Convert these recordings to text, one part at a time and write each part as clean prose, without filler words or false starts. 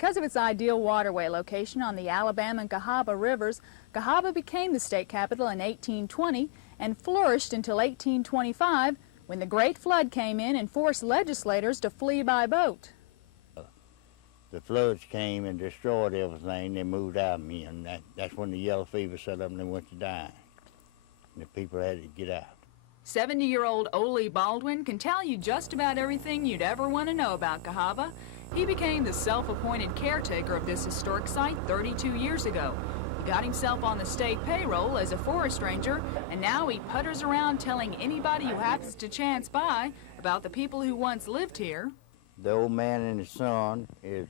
Because of its ideal waterway location on the Alabama and Cahaba rivers, Cahaba became the state capital in 1820 and flourished until 1825 when the Great Flood came in and forced legislators to flee by boat. The floods came and destroyed everything. They moved out of me, and that's when the yellow fever set up and they went to die. And the people had to get out. 70-year-old Ole Baldwin can tell you just about everything you'd ever want to know about Cahaba. He became the self-appointed caretaker of this historic site 32 years ago. He got himself on the state payroll as a forest ranger, and now he putters around telling anybody who happens to chance by about the people who once lived here. The old man and his son is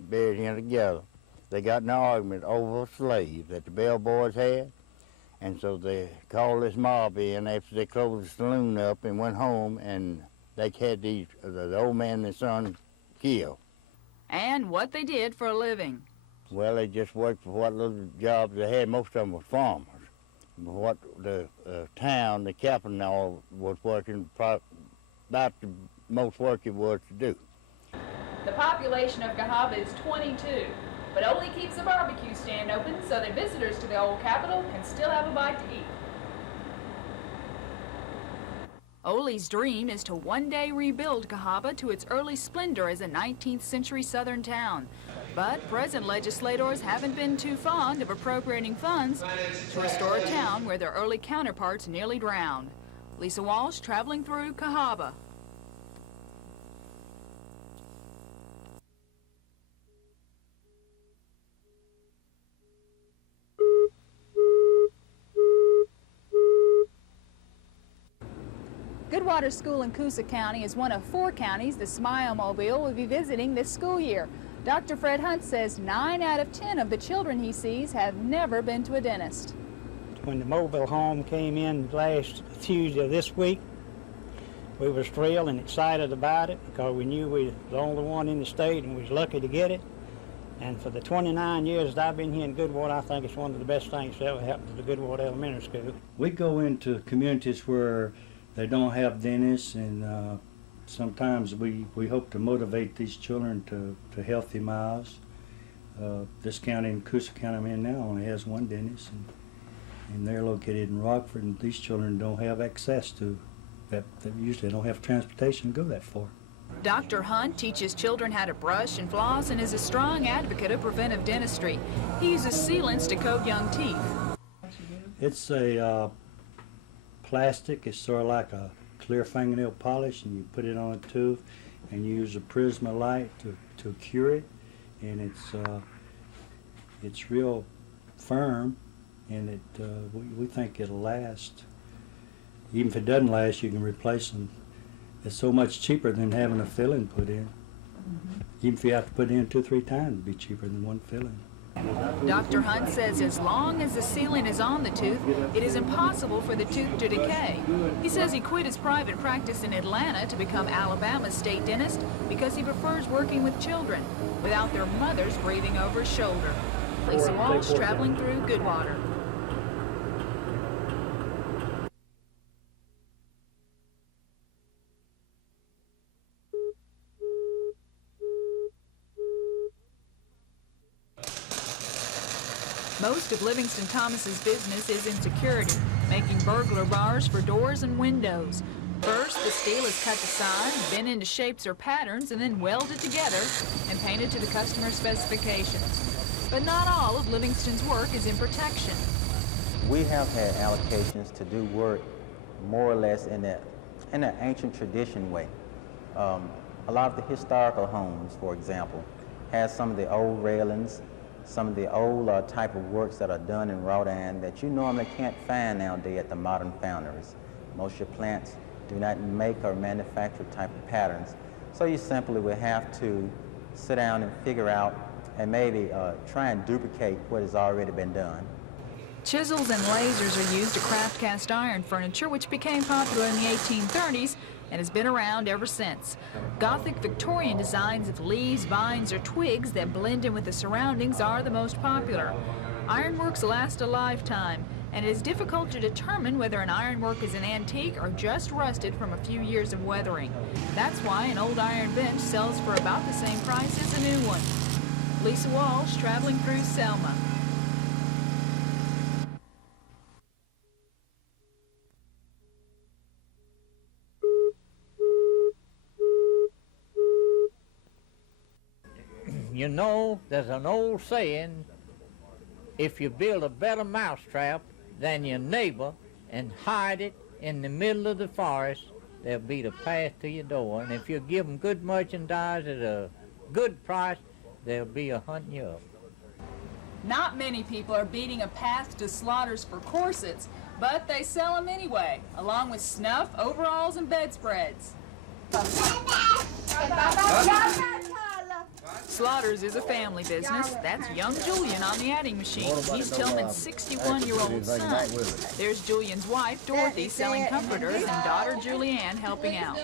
buried here together. They got in an argument over a slave that the bellboys had, and so they called this mob in after they closed the saloon up and went home, and they had the old man and his son killed. And what they did for a living. Well, they just worked for what little jobs they had. Most of them were farmers. What the town, the capital and all, was working about the most work it was to do. The population of Cahaba is 22, but Ole keeps a barbecue stand open so that visitors to the old capital can still have a bite to eat. Ole's dream is to one day rebuild Cahaba to its early splendor as a 19th century southern town. But present legislators haven't been too fond of appropriating funds to restore a town where their early counterparts nearly drowned. Lisa Walsh, traveling through Cahaba. Goodwater School in Coosa County is one of 4 counties the Smile-Mobile will be visiting this school year. Dr. Fred Hunt says 9 out of 10 of the children he sees have never been to a dentist. When the mobile home came in last Tuesday of this week, we were thrilled and excited about it because we knew we were the only one in the state and we was lucky to get it. And for the 29 years that I've been here in Goodwater, I think it's one of the best things that ever happened to the Goodwater Elementary School. We go into communities where they don't have dentists, and sometimes we hope to motivate these children to healthy miles. This county, in Coosa County I'm in now, only has 1 dentist, and they're located in Rockford, and these children don't have access to that. They usually don't have transportation to go that far. Dr. Hunt teaches children how to brush and floss and is a strong advocate of preventive dentistry. He uses sealants to coat young teeth. It's a plastic. It's sort of like a clear fingernail polish, and you put it on a tooth and you use a Prisma light to cure it, and it's real firm, and we think it'll last. Even if it doesn't last, you can replace them. It's so much cheaper than having a filling put in. Even if you have to put it in 2 or 3 times, it'd be cheaper than 1 filling. Dr. Hunt says as long as the sealant is on the tooth, it is impossible for the tooth to decay. He says he quit his private practice in Atlanta to become Alabama's state dentist because he prefers working with children without their mothers breathing over his shoulder. Lisa Walsh, traveling through Goodwater. Most of Livingston Thomas's business is in security, making burglar bars for doors and windows. First, the steel is cut to size, then into shapes or patterns, and then welded together and painted to the customer's specifications. But not all of Livingston's work is in protection. We have had allocations to do work more or less in an ancient tradition way. A lot of the historical homes, for example, has some of the old railings, some of the old type of works that are done in wrought iron that you normally can't find nowadays at the modern foundries. Most of your plants do not make or manufacture type of patterns. So you simply will have to sit down and figure out and maybe try and duplicate what has already been done. Chisels and lasers are used to craft cast iron furniture, which became popular in the 1830s and has been around ever since. Gothic Victorian designs of leaves, vines, or twigs that blend in with the surroundings are the most popular. Ironworks last a lifetime, and it is difficult to determine whether an ironwork is an antique or just rusted from a few years of weathering. That's why an old iron bench sells for about the same price as a new one. Lisa Walsh, traveling through Selma. You know, there's an old saying, if you build a better mousetrap than your neighbor and hide it in the middle of the forest, there'll be the path to your door. And if you give them good merchandise at a good price, they'll be hunting you up. Not many people are beating a path to Slaughters for corsets, but they sell them anyway, along with snuff, overalls, and bedspreads. Slaughters is a family business. That's young Julian on the adding machine. He's Tillman's 61-year-old son. There's Julian's wife, Dorothy, selling comforters, and daughter Julianne helping out.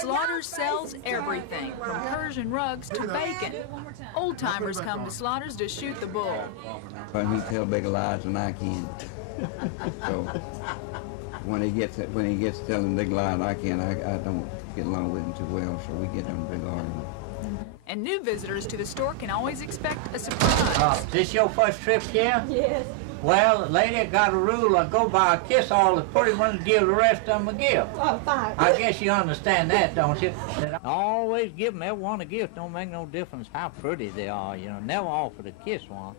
Slaughters sells everything, from Persian rugs to bacon. Old-timers come to Slaughters to shoot the bull. But he tell bigger lies than I can. So when he gets telling big lies I can, I don't get along with him too well, so we get in a big argument. And new visitors to the store can always expect a surprise. Is this your first trip here? Yes. Well, lady, I got a rule. I go by a kiss all the pretty ones, give the rest of them a gift. Oh, fine. I guess you understand that, don't you? That I always give them everyone a gift. Don't make no difference how pretty they are, you know. Never offer to kiss one.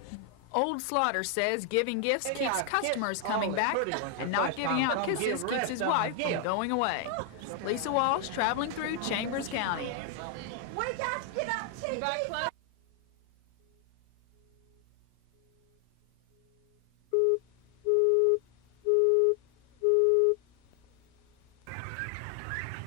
Old Slaughter says giving gifts keeps customers coming back, and not giving out kisses keeps his wife from going away. Lisa Walsh, traveling through Chambers County. We got to get up, TV.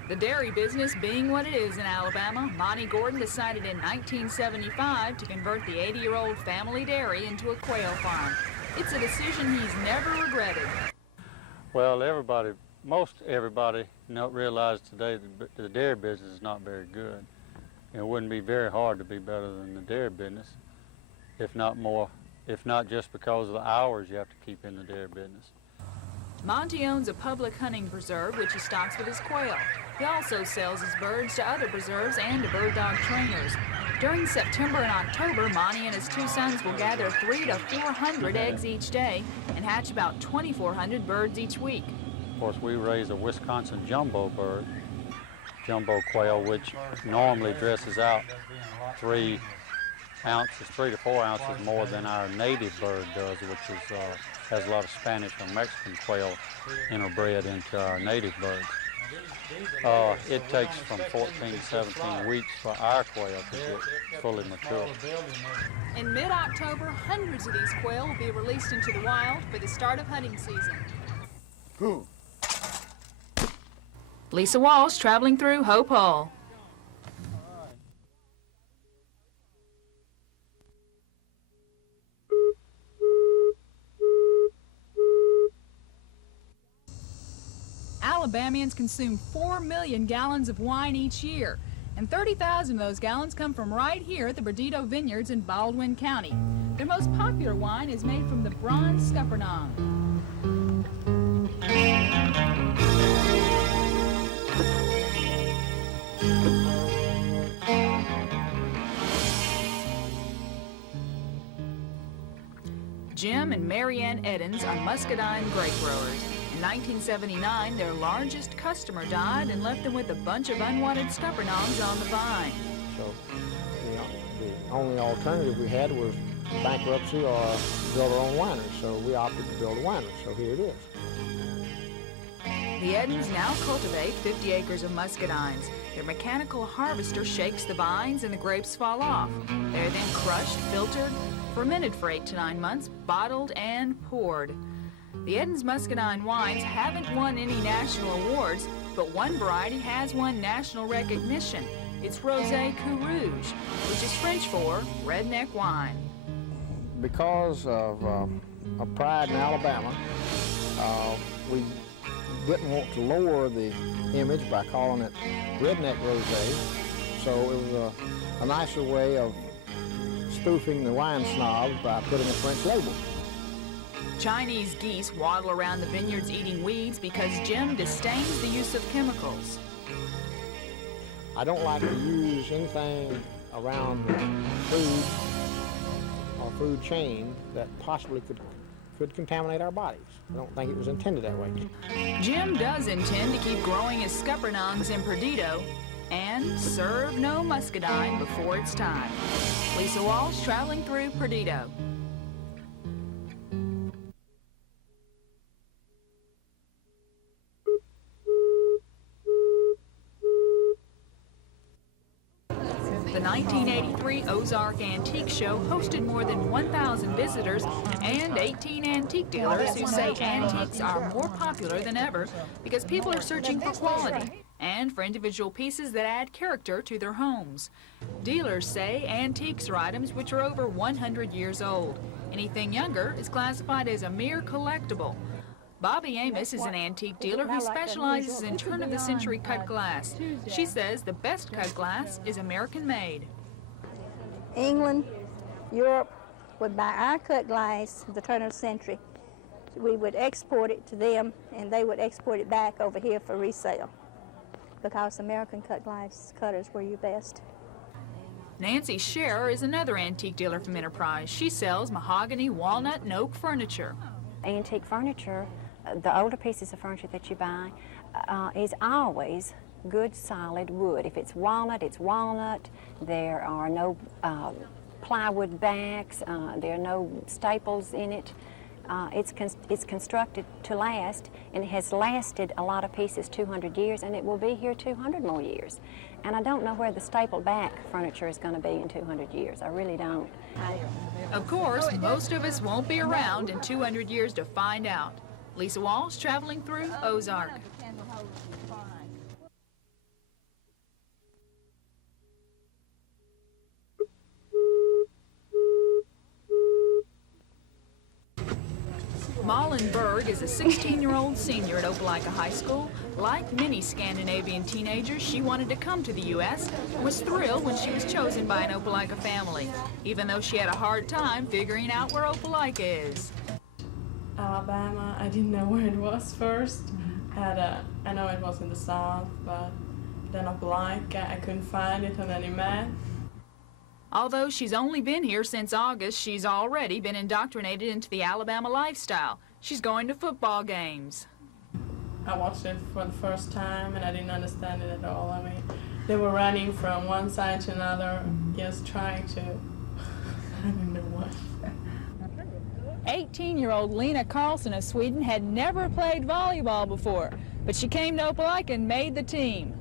The dairy business being what it is in Alabama, Monty Gordon decided in 1975 to convert the 80-year-old family dairy into a quail farm. It's a decision he's never regretted. Well, most everybody realizes today that the dairy business is not very good. It wouldn't be very hard to be better than the dairy business, if not more, if not just because of the hours you have to keep in the dairy business. Monty owns a public hunting preserve, which he stocks with his quail. He also sells his birds to other preserves and to bird dog trainers. During September and October, Monty and his two sons will gather 300 to 400 eggs each day and hatch about 2,400 birds each week. Of course, we raise a Wisconsin jumbo bird, jumbo quail, which normally dresses out 3 to 4 ounces more than our native bird does, which is, has a lot of Spanish or Mexican quail interbred into our native birds. It takes from 14 to 17 weeks for our quail to get fully mature. In mid-October, hundreds of these quail will be released into the wild for the start of hunting season. Lisa Walsh, traveling through Hope Hall. Alabamians consume 4 million gallons of wine each year, and 30,000 of those gallons come from right here at the Burdito Vineyards in Baldwin County. Their most popular wine is made from the bronze Scuppernong. Jim and Marianne Eddins are muscadine grape growers. In 1979, their largest customer died and left them with a bunch of unwanted Scuppernongs on the vine. So, the only alternative we had was bankruptcy or build our own winery. So we opted to build a winery. So here it is. The Eddins now cultivate 50 acres of muscadines. Their mechanical harvester shakes the vines and the grapes fall off. They are then crushed, filtered, fermented for 8 to 9 months, bottled, and poured. The Eddins muscadine wines haven't won any national awards, but one variety has won national recognition. It's Rosé Cou Rouge, which is French for redneck wine. Because of pride in Alabama, we didn't want to lower the image by calling it redneck rosé, so it was a nicer way of spoofing the wine snobs by putting a French label. Chinese geese waddle around the vineyards eating weeds because Jim disdains the use of chemicals. I don't like to use anything around the food or food chain that possibly could contaminate our bodies. I don't think it was intended that way. Jim does intend to keep growing his scuppernongs in Perdido and serve no muscadine before it's time. Lisa Walsh traveling through Perdido. The 1983 Ozark Antique Show hosted more than 1,000 visitors and 18 antique dealers who say antiques are more popular than ever because people are searching for quality and for individual pieces that add character to their homes. Dealers say antiques are items which are over 100 years old. Anything younger is classified as a mere collectible. Bobby Amos is an antique dealer who specializes in turn-of-the-century cut glass. She says the best cut glass is American-made. England, Europe would buy our cut glass the turn of the century. We would export it to them, and they would export it back over here for resale because American cut glass cutters were your best. Nancy Scherer is another antique dealer from Enterprise. She sells mahogany, walnut, and oak furniture. Antique furniture, the older pieces of furniture that you buy, is always good solid wood. If it's walnut, it's walnut. There are no plywood backs. There are no staples in it. It's constructed to last, and it has lasted a lot of pieces 200 years, and it will be here 200 more years. And I don't know where the staple back furniture is going to be in 200 years. I really don't. Of course, most of us won't be around in 200 years to find out. Lisa Walsh traveling through Ozark. Malin Berg is a 16-year-old senior at Opelika High School. Like many Scandinavian teenagers, she wanted to come to the U.S. and was thrilled when she was chosen by an Opelika family, even though she had a hard time figuring out where Opelika is. Alabama, I didn't know where it was first. I know it was in the south, but then Opelika, I couldn't find it on any map. Although she's only been here since August, she's already been indoctrinated into the Alabama lifestyle. She's going to football games. I watched it for the first time and I didn't understand it at all. I mean, they were running from one side to another, just trying to, I don't know what. 18-year-old Lena Carlson of Sweden had never played volleyball before, but she came to Opelika and made the team.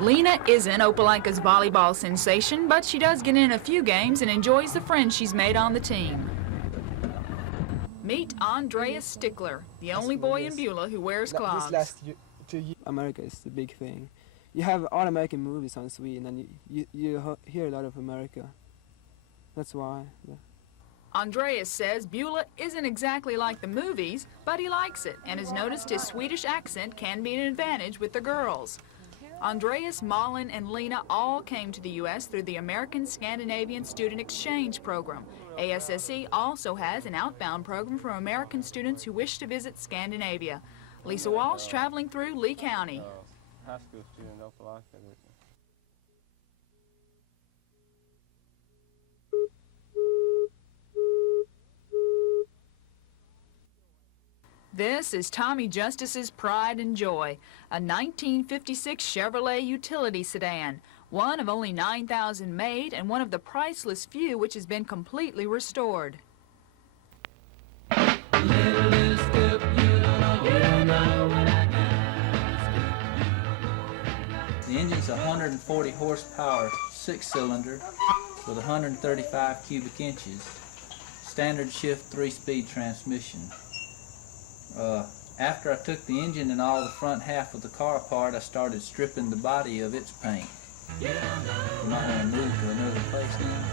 Lena isn't Opelika's volleyball sensation, but she does get in a few games and enjoys the friends she's made on the team. Meet Andreas Stickler, the only boy in Beulah who wears clogs. This last 2 years, America is the big thing. You have all American movies on Sweden, and you hear a lot of America. That's why. Yeah. Andreas says Beulah isn't exactly like the movies, but he likes it and has noticed his Swedish accent can be an advantage with the girls. Andreas, Malin, and Lena all came to the U.S. through the American Scandinavian Student Exchange Program. ASSE also has an outbound program for American students who wish to visit Scandinavia. Lisa Walsh traveling through Lee County. High school student Opelika. This is Tommy Justice's pride and joy, a 1956 Chevrolet utility sedan, one of only 9,000 made and one of the priceless few which has been completely restored. The engine's 140 horsepower, 6-cylinder with 135 cubic inches, standard shift 3-speed transmission. After I took the engine and all the front half of the car apart, I started stripping the body of its paint. You might want to move to another place now.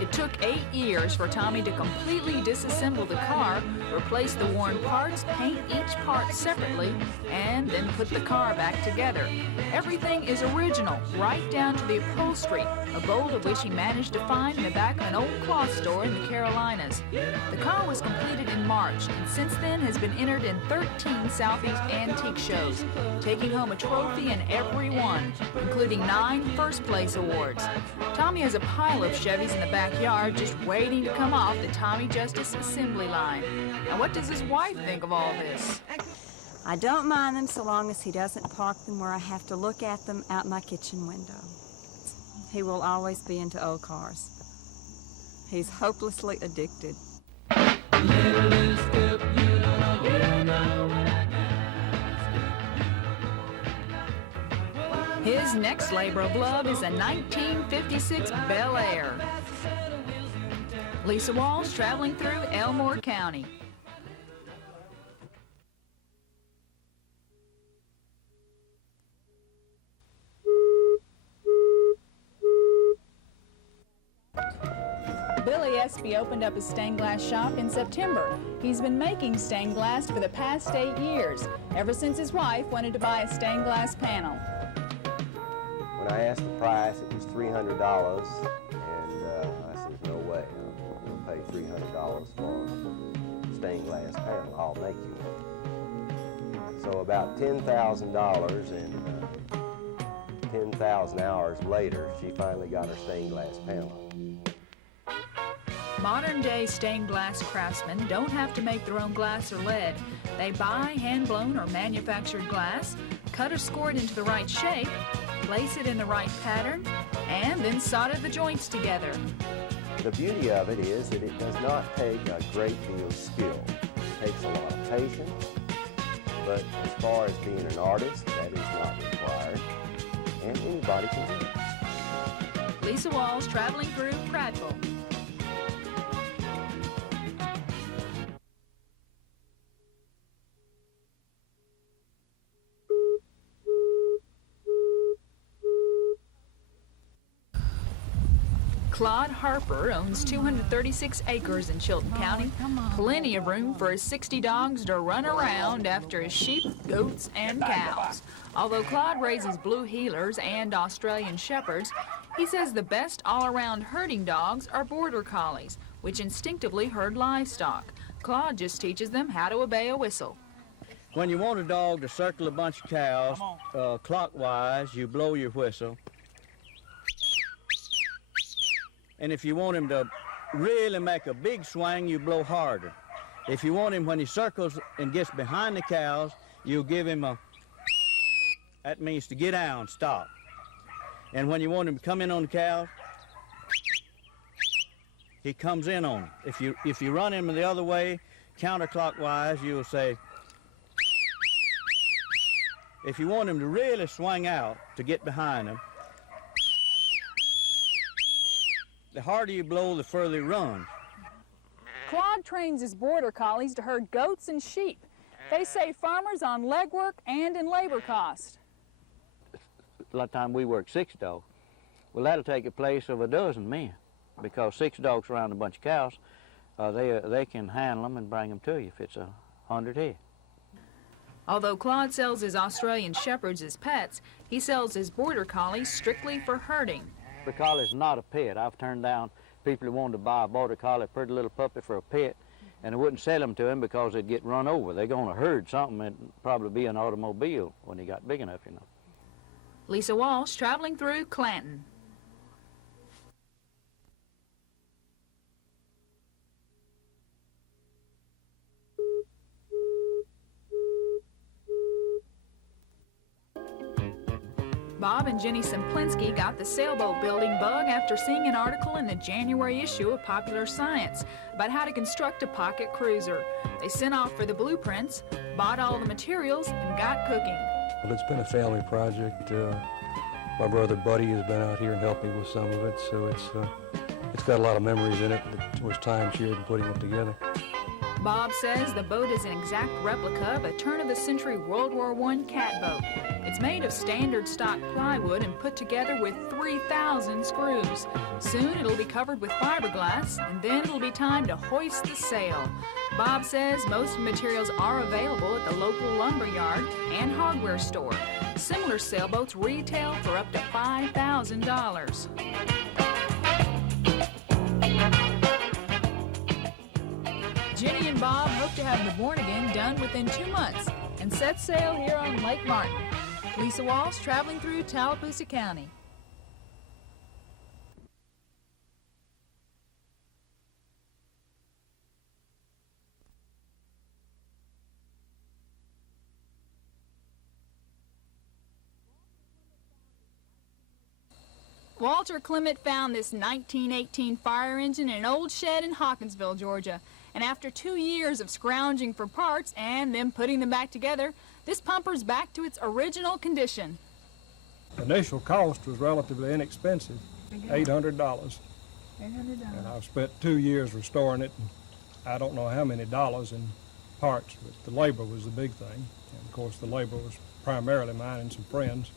It took 8 years for Tommy to completely disassemble the car, replace the worn parts, paint each part separately, and then put the car back together. Everything is original, right down to the upholstery, a bolt of which he managed to find in the back of an old cloth store in the Carolinas. The car was completed in March, and since then has been entered in 13 Southeast antique shows, taking home a trophy in every one, including 9 first-place awards. Tommy has a pile of Chevys in the backyard just waiting to come off the Tommy Justice assembly line. Now, what does his wife think of all this? I don't mind them so long as he doesn't park them where I have to look at them out my kitchen window. He will always be into old cars. He's hopelessly addicted. His next labor of love is a 1956 Bel Air. Lisa Walsh traveling through Elmore County. Billy Espy opened up a stained glass shop in September. He's been making stained glass for the past 8 years, ever since his wife wanted to buy a stained glass panel. When I asked the price, it was $300, and I said, no way, I'm going to pay $300 for a stained glass panel. I'll make you one. So about $10,000 and 10,000 hours later, she finally got her stained glass panel. Modern-day stained glass craftsmen don't have to make their own glass or lead. They buy hand-blown or manufactured glass, cut or score it into the right shape, place it in the right pattern, and then solder the joints together. The beauty of it is that it does not take a great deal of skill. It takes a lot of patience, but as far as being an artist, that is not required, and anybody can do it. Lisa Walsh traveling through Prattville. Claude Harper owns 236 acres in Chilton County. Plenty of room for his 60 dogs to run around after his sheep, goats, and cows. Although Claude raises blue heelers and Australian shepherds, he says the best all-around herding dogs are border collies, which instinctively herd livestock. Claude just teaches them how to obey a whistle. When you want a dog to circle a bunch of cows clockwise, you blow your whistle. And if you want him to really make a big swing, you blow harder. If you want him, when he circles and gets behind the cows, you give him a, that means to get down, stop. And when you want him to come in on the cows, he comes in on them. If you run him the other way, counterclockwise, you'll say. If you want him to really swing out to get behind him, the harder you blow, the further he runs. Claude trains his border collies to herd goats and sheep. They save farmers on legwork and in labor cost. A lot of times we work 6 dogs. Well, that'll take the place of a dozen men, because 6 dogs around a bunch of cows, they can handle them and bring them to you if it's 100 head. Although Claude sells his Australian shepherds as pets, he sells his border collies strictly for herding. Border collie is not a pet. I've turned down people who wanted to buy a border collie, pretty little puppy, for a pet, and I wouldn't sell them to him because they'd get run over. They're going to herd something. It'd probably be an automobile when he got big enough, you know. Lisa Walsh traveling through Clanton. Bob and Jenny Simplinsky got the sailboat building bug after seeing an article in the January issue of Popular Science about how to construct a pocket cruiser. They sent off for the blueprints, bought all the materials, and got cooking. Well, it's been a family project. My brother Buddy has been out here and helped me with some of it, so it's got a lot of memories in it. It was time shared in putting it together. Bob says the boat is an exact replica of a turn-of-the-century World War I catboat. It's made of standard stock plywood and put together with 3,000 screws. Soon it'll be covered with fiberglass, and then it'll be time to hoist the sail. Bob says most materials are available at the local lumber yard and hardware store. Similar sailboats retail for up to $5,000. Jenny and Bob hope to have the Born Again done within 2 months and set sail here on Lake Martin. Lisa Walsh traveling through Tallapoosa County. Walter Clement found this 1918 fire engine in an old shed in Hawkinsville, Georgia. And after 2 years of scrounging for parts and then putting them back together, this pumper's back to its original condition. Initial cost was relatively inexpensive, $800. $800. And I've spent 2 years restoring it, and I don't know how many dollars in parts, but the labor was the big thing. And of course the labor was primarily mine and some friends.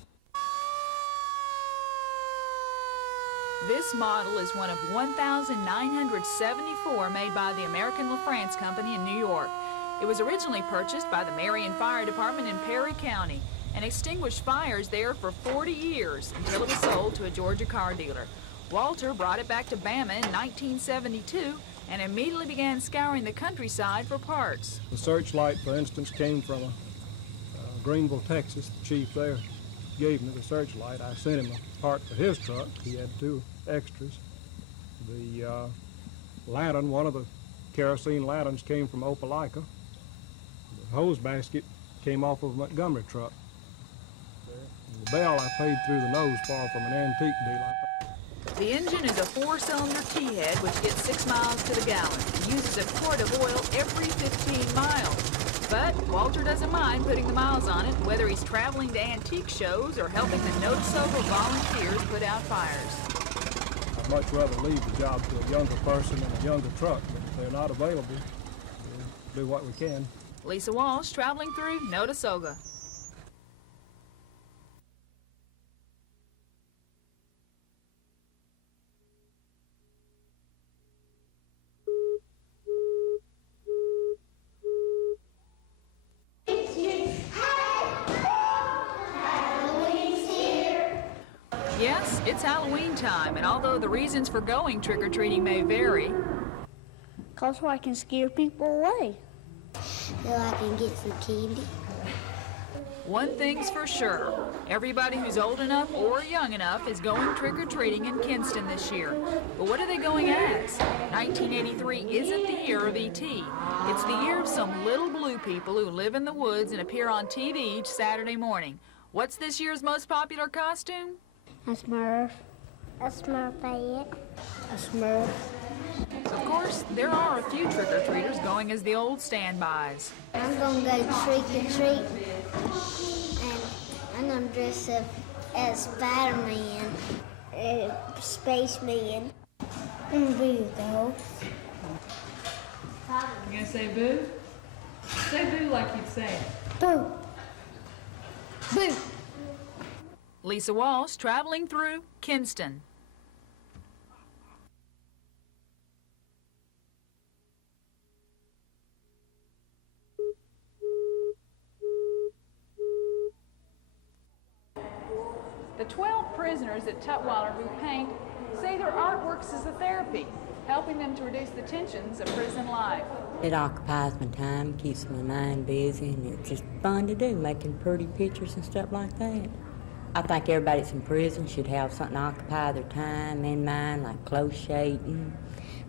This model is one of 1,974 made by the American LaFrance Company in New York. It was originally purchased by the Marion Fire Department in Perry County and extinguished fires there for 40 years until it was sold to a Georgia car dealer. Walter brought it back to Bama in 1972 and immediately began scouring the countryside for parts. The Searchlight, for instance, came from Greenville, Texas. The chief there gave me the Searchlight. I sent him a part for his truck. He had 2 extras. The lantern, one of the kerosene lanterns, came from Opelika. The hose basket came off of a Montgomery truck. And the bell I paid through the nose for from an antique dealer. The engine is a 4-cylinder T-head which gets 6 miles to the gallon and uses a quart of oil every 15 miles. But Walter doesn't mind putting the miles on it, whether he's traveling to antique shows or helping the Notisoga volunteers put out fires. I'd much rather leave the job to a younger person and a younger truck, but if they're not available, we'll do what we can. Lisa Walsh traveling through Notisoga. Yes, it's Halloween time, and although the reasons for going trick-or-treating may vary, Cause I can scare people away. So I can get some candy. one thing's for sure. Everybody who's old enough or young enough is going trick-or-treating in Kinston this year. But what are they going as? 1983 isn't the year of E.T. It's the year of some little blue people who live in the woods and appear on TV each Saturday morning. What's this year's most popular costume? A Smurf. A Smurfette. A Smurf. Of course, there are a few trick-or-treaters going as the old standbys. I'm gonna go trick-or-treat, and I'm gonna dress up as Spider-Man, Spaceman, and Boo, though. You gonna say boo? Say boo like you'd say it. Boo. Boo. Lisa Walsh traveling through Kinston. The 12 prisoners at Tutwiler who paint say their art works as a therapy, helping them to reduce the tensions of prison life. It occupies my time, keeps my mind busy, and it's just fun to do, making pretty pictures and stuff like that. I think everybody that's in prison should have something to occupy their time and mind, like clothes shading,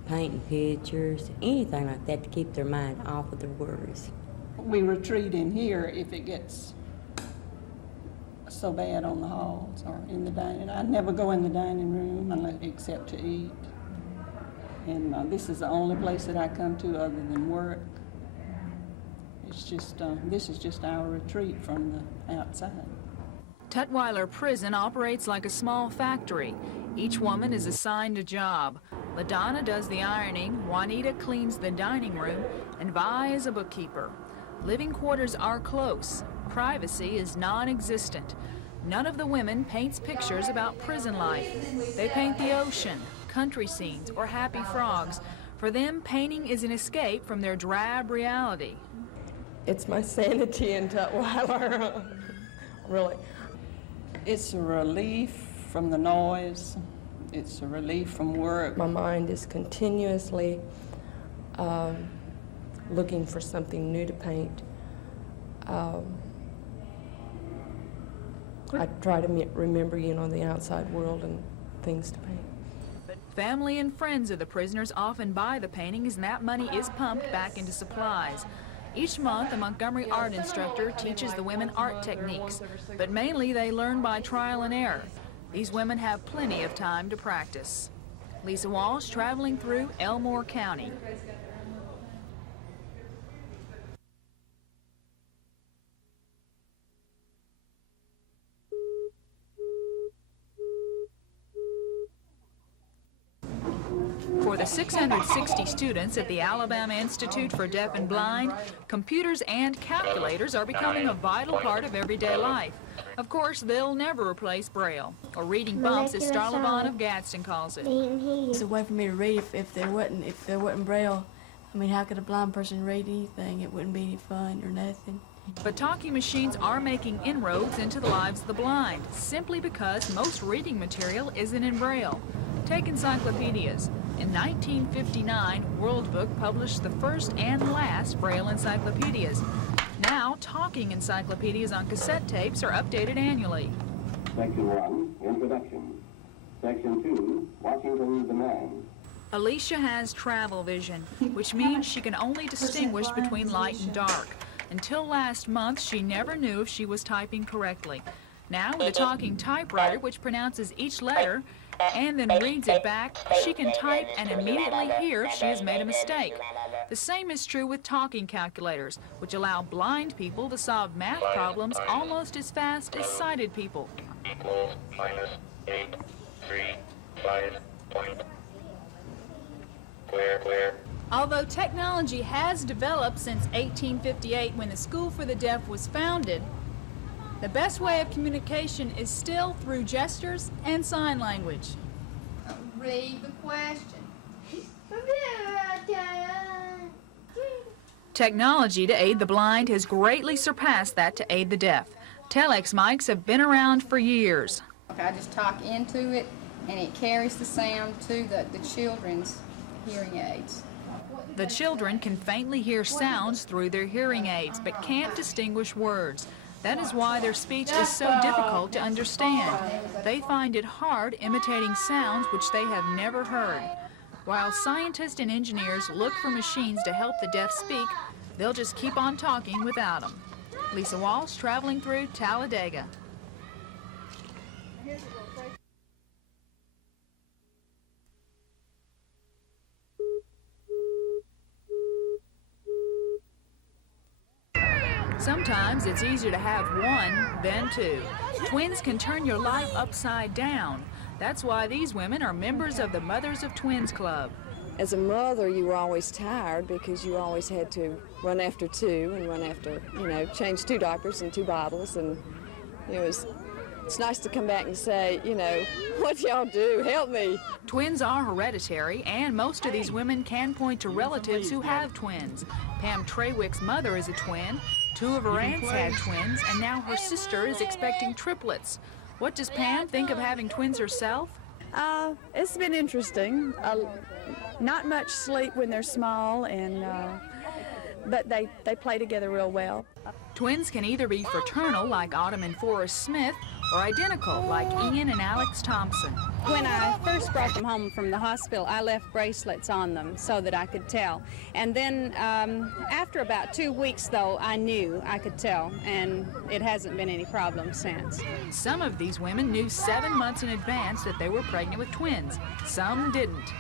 painting pictures, anything like that to keep their mind off of their worries. We retreat in here if it gets so bad on the halls or in the dining. I never go in the dining room unless, except to eat. And this is the only place that I come to other than work. It's just, this is just our retreat from the outside. Tutwiler Prison operates like a small factory. Each woman is assigned a job. LaDonna does the ironing, Juanita cleans the dining room, and Vi is a bookkeeper. Living quarters are close. Privacy is non-existent. None of the women paints pictures about prison life. They paint the ocean, country scenes, or happy frogs. For them, painting is an escape from their drab reality. It's my sanity in Tutwiler, really. It's a relief from the noise. It's a relief from work. My mind is continuously looking for something new to paint. I try to remember, the outside world and things to paint. Family and friends of the prisoners often buy the paintings, and that money is pumped back into supplies. Each month, a Montgomery art instructor teaches the women art techniques, but mainly they learn by trial and error. These women have plenty of time to practice. Lisa Walsh, traveling through Elmore County. For the 660 students at the Alabama Institute for Deaf and Blind, computers and calculators are becoming a vital part of everyday life. Of course, they'll never replace Braille, or reading bumps, as Starlavon of Gadsden calls it. It's a way for me to read if there wasn't Braille. I mean, how could a blind person read anything? It wouldn't be any fun or nothing. But talking machines are making inroads into the lives of the blind, simply because most reading material isn't in Braille. Take encyclopedias. In 1959, World Book published the first and last Braille encyclopedias. Now, talking encyclopedias on cassette tapes are updated annually. Section 1, Introduction. Section 2, Washington Demand. Alicia has travel vision, which means she can only distinguish between light and dark. Until last month, she never knew if she was typing correctly. Now, with a talking typewriter which pronounces each letter and then reads it back, she can type and immediately hear if she has made a mistake. The same is true with talking calculators, which allow blind people to solve math problems almost as fast as sighted people. Equals minus 8, 3, 5, point. Clear. Although technology has developed since 1858 when the School for the Deaf was founded, the best way of communication is still through gestures and sign language. Read the question. Technology to aid the blind has greatly surpassed that to aid the deaf. Telex mics have been around for years. I just talk into it, and it carries the sound to the children's hearing aids. The children can faintly hear sounds through their hearing aids, but can't distinguish words. That is why their speech is so difficult to understand. They find it hard imitating sounds which they have never heard. While scientists and engineers look for machines to help the deaf speak, they'll just keep on talking without them. Lisa Walsh, traveling through Talladega. Sometimes it's easier to have one than two. Twins can turn your life upside down. That's why these women are members of the Mothers of Twins Club. As a mother, you were always tired because you always had to run after two and run after, change 2 diapers and 2 bottles. And it's nice to come back and say, what y'all do? Help me. Twins are hereditary, and most of these women can point to relatives who have twins. Pam Trawick's mother is a twin. 2 of her aunts had twins, and now her sister is expecting triplets. What does Pam think of having twins herself? It's been interesting. Not much sleep when they're small, but they play together real well. Twins can either be fraternal, like Autumn and Forrest Smith, or identical, like Ian and Alex Thompson. When I first brought them home from the hospital, I left bracelets on them so that I could tell. And then after about 2 weeks, though, I knew I could tell, and it hasn't been any problem since. Some of these women knew 7 months in advance that they were pregnant with twins. Some didn't.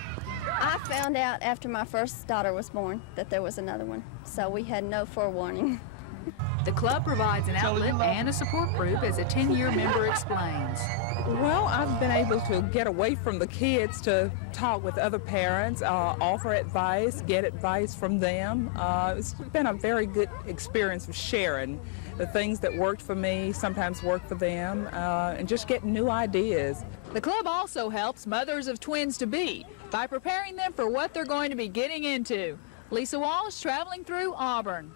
I found out after my first daughter was born that there was another one, so we had no forewarning. The club provides an outlet and a support group, as a 10-year member explains. Well, I've been able to get away from the kids to talk with other parents, offer advice, get advice from them. It's been a very good experience of sharing the things that worked for me, sometimes work for them, and just getting new ideas. The club also helps mothers of twins-to-be by preparing them for what they're going to be getting into. Lisa Walsh traveling through Auburn.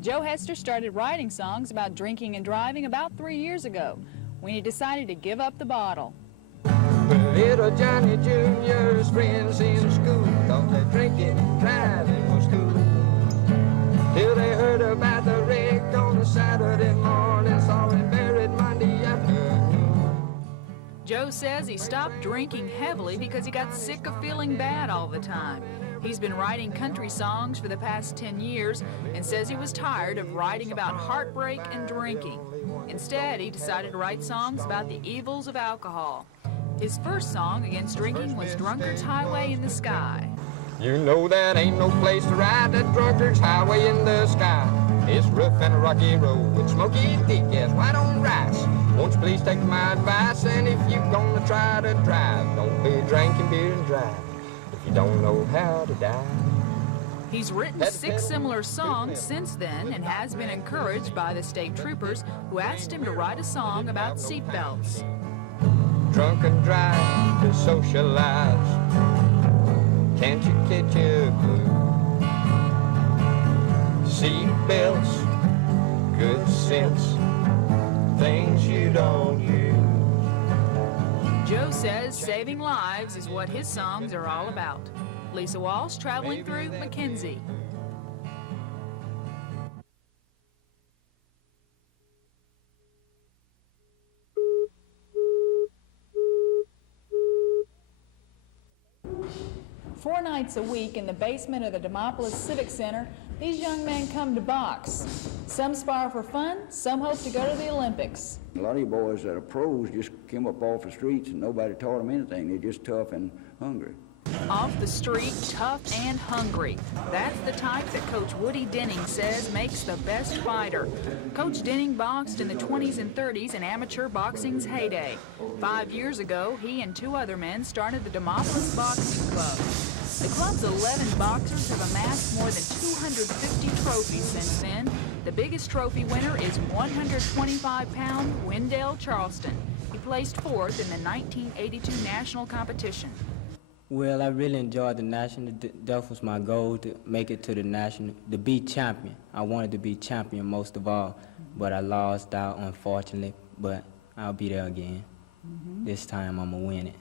Joe Hester started writing songs about drinking and driving about 3 years ago when he decided to give up the bottle. Little Johnny Jr.'s friends in school thought that drinking and driving was cool, till they heard about the wreck on a Saturday morning, saw him buried Monday afternoon. Joe says he stopped drinking heavily because he got sick of feeling bad all the time. He's been writing country songs for the past 10 years and says he was tired of writing about heartbreak and drinking. Instead, he decided to write songs about the evils of alcohol. His first song against drinking was Drunkard's Highway in the Sky. You know that ain't no place to ride that drunkard's highway in the sky. It's rough and a rocky road with smoky thick as white on rice. Won't you please take my advice, and if you're gonna try to drive, don't be drinking beer and drive if you don't know how to die. He's written 6 similar songs since then and has been encouraged by the state troopers who asked him to write a song about seatbelts. Drunk and drive to socialize, can't you catch a clue? Seatbelts, good sense, things you don't use. Joe says saving lives is what his songs are all about. Lisa Walsh traveling through McKenzie. Four nights a week in the basement of the Demopolis Civic Center, these young men come to box. Some spar for fun, some hope to go to the Olympics. A lot of you boys that are pros just came up off the streets and nobody taught them anything. They're just tough and hungry. Off the street, tough and hungry. That's the type that Coach Woody Denning says makes the best fighter. Coach Denning boxed in the 20s and 30s in amateur boxing's heyday. 5 years ago, he and 2 other men started the Demopolis Boxing Club. The club's 11 boxers have amassed more than 250 trophies since then. The biggest trophy winner is 125-pound Wendell Charleston. He placed 4th in the 1982 national competition. Well, I really enjoyed the national. That was my goal, to make it to the national, to be champion. I wanted to be champion most of all, but I lost out, unfortunately, but I'll be there again. This time I'm gonna win it.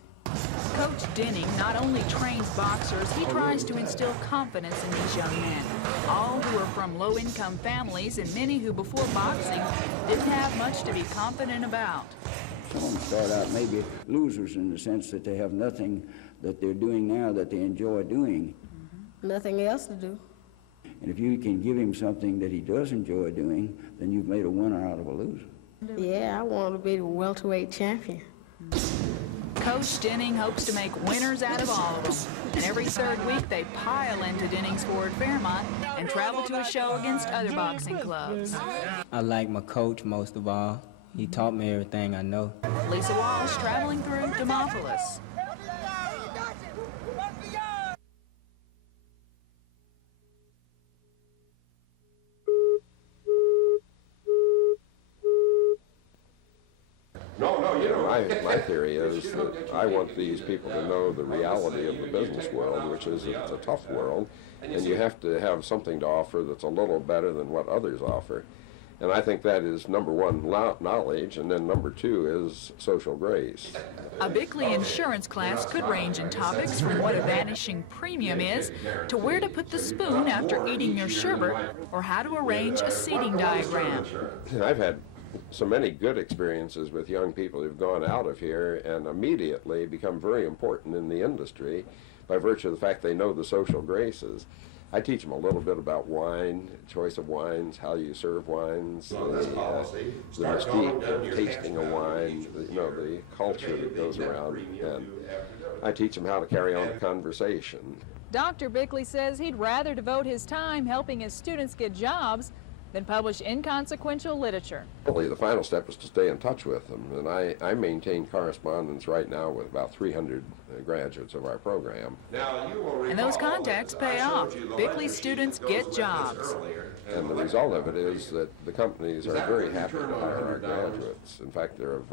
Coach Denning not only trains boxers, he tries to instill confidence in these young men, all who are from low-income families and many who before boxing didn't have much to be confident about. Some of them start out maybe losers in the sense that they have nothing that they're doing now that they enjoy doing. Nothing else to do. And if you can give him something that he does enjoy doing, then you've made a winner out of a loser. Yeah, I want to be the welterweight champion. Coach Denning hopes to make winners out of all of them. And every 3rd week, they pile into Denning's Ford Fairmont and travel to a show against other boxing clubs. I like my coach most of all. He taught me everything I know. Lisa Walsh traveling through Demopolis. My theory is that I want these people to know the reality of the business world, which is it's a tough world, and you have to have something to offer that's a little better than what others offer. And I think that is number 1, knowledge, and then number 2 is social grace. A Bickley insurance class could range in topics from what a vanishing premium is to where to put the spoon after eating your sherbet or how to arrange a seating diagram. I've had so many good experiences with young people who've gone out of here and immediately become very important in the industry by virtue of the fact they know the social graces. I teach them a little bit about wine, choice of wines, how you serve wines, the mystique of tasting a wine, the culture that goes around. And I teach them how to carry on a conversation. Dr. Bickley says he'd rather devote his time helping his students get jobs than publish inconsequential literature. The final step is to stay in touch with them, and I maintain correspondence right now with about 300 graduates of our program. And those contacts pay off. Bickley's students get jobs. And the result of it is that the companies are very happy to hire our graduates. In fact, there are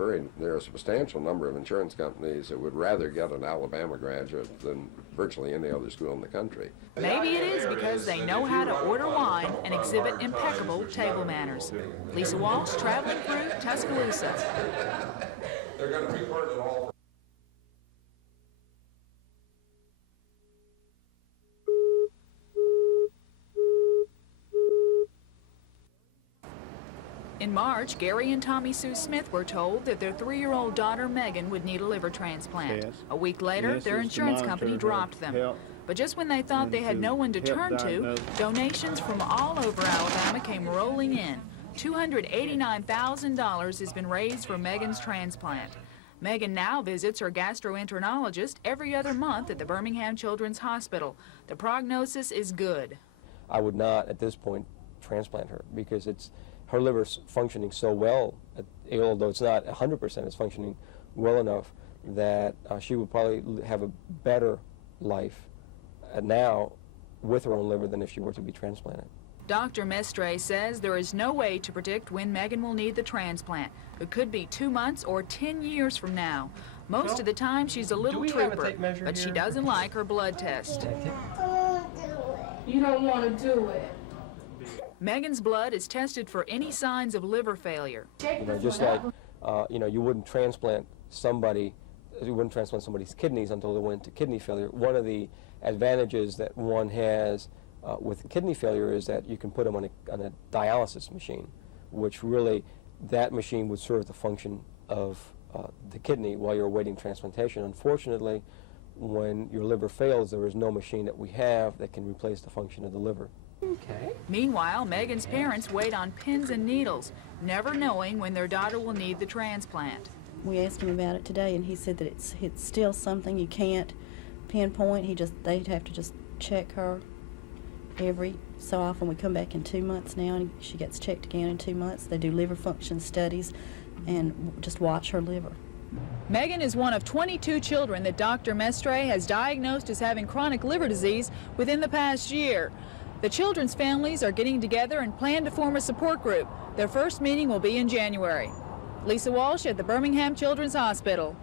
a substantial number of insurance companies that would rather get an Alabama graduate than virtually any other school in the country. Maybe it is because they know how to order wine and exhibit impeccable table manners. Lisa Walsh, traveling through Tuscaloosa. They're going to record it all. In March, Gary and Tommy Sue Smith were told that their 3-year-old daughter Megan would need a liver transplant. Yes. A week later, Yes, their it's to insurance monitor company her dropped them. health But just when they thought they had no one to help turn to, diagnose. donations from all over Alabama came rolling in. $289,000 has been raised for Megan's transplant. Megan now visits her gastroenterologist every other month at the Birmingham Children's Hospital. The prognosis is good. I would not, at this point, transplant her because her liver's functioning so well, although it's not 100%, it's functioning well enough that she would probably have a better life now with her own liver than if she were to be transplanted. Dr. Mestre says there is no way to predict when Megan will need the transplant. It could be 2 months or 10 years from now. Most of the time she's a little trooper, but she doesn't like her blood test. You don't want to do it. Megan's blood is tested for any signs of liver failure. Just like you wouldn't transplant somebody's kidneys until they went to kidney failure. One of the advantages that one has with kidney failure is that you can put them on a dialysis machine, which really, that machine would serve the function of the kidney while you're awaiting transplantation. Unfortunately, when your liver fails, there is no machine that we have that can replace the function of the liver. Okay. Meanwhile, Megan's parents wait on pins and needles, never knowing when their daughter will need the transplant. We asked him about it today, and he said that it's still something you can't pinpoint. They'd have to just check her every so often. We come back in 2 months now, and she gets checked again in 2 months. They do liver function studies and just watch her liver. Megan is one of 22 children that Dr. Mestre has diagnosed as having chronic liver disease within the past year. The children's families are getting together and plan to form a support group. Their first meeting will be in January. Lisa Walsh at the Birmingham Children's Hospital.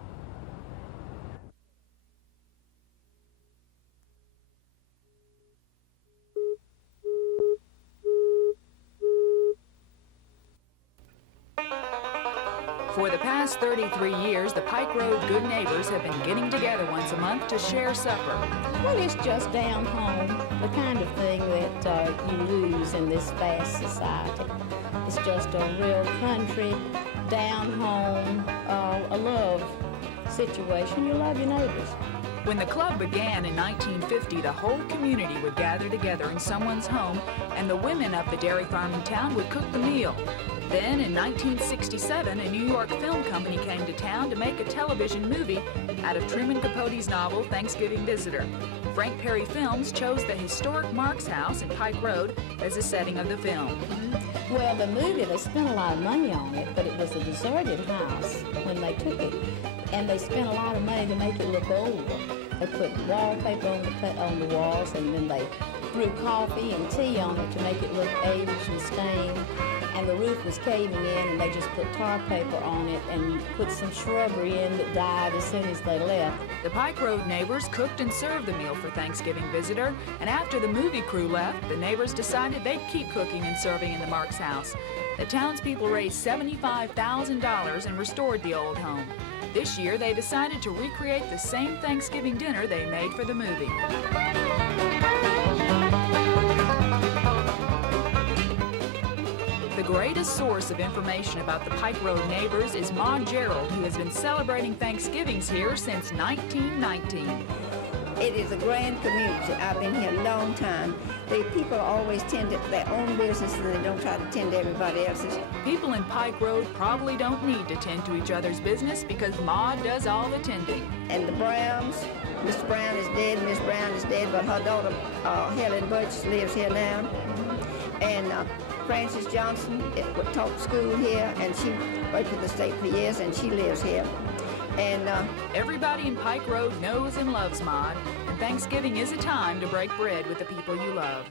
For the past 33 years, the Pike Road Good Neighbors have been getting together once a month to share supper. Well, it's just down home, the kind of thing that you lose in this fast society. It's just a real country, down home, a love situation. You love your neighbors. When the club began in 1950, the whole community would gather together in someone's home, and the women of the dairy farming town would cook the meal. Then, in 1967, a New York film company came to town to make a television movie out of Truman Capote's novel, Thanksgiving Visitor. Frank Perry Films chose the historic Marks House in Pike Road as the setting of the film. Well, the movie, they spent a lot of money on it, but it was a deserted house when they took it. And they spent a lot of money to make it look old. They put wallpaper on the walls, and then they threw coffee and tea on it to make it look aged and stained. And the roof was caving in, and they just put tar paper on it and put some shrubbery in that died as soon as they left. The Pike Road neighbors cooked and served the meal for Thanksgiving Visitor, and after the movie crew left, the neighbors decided they'd keep cooking and serving in the Marks house. The townspeople raised $75,000 and restored the old home. This year, they decided to recreate the same Thanksgiving dinner they made for the movie. The greatest source of information about the Pike Road neighbors is Ma Gerald, who has been celebrating Thanksgivings here since 1919. It is a grand community. I've been here a long time. The people always tend to their own business and they don't try to tend to everybody else's. People in Pike Road probably don't need to tend to each other's business because Ma does all the tending. And the Browns, Mr. Brown is dead, Miss Brown is dead, but her daughter, Helen Butch, lives here now. And Frances Johnson taught school here, and she worked for the state for years, and she lives here. And everybody in Pike Road knows and loves Maud, and Thanksgiving is a time to break bread with the people you love.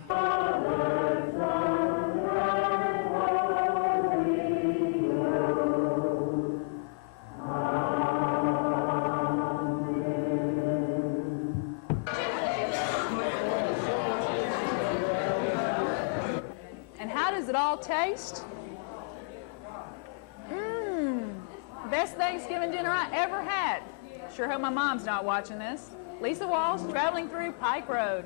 And how does it all taste? Best Thanksgiving dinner I ever had. Sure hope my mom's not watching this. Lisa Walsh, traveling through Pike Road.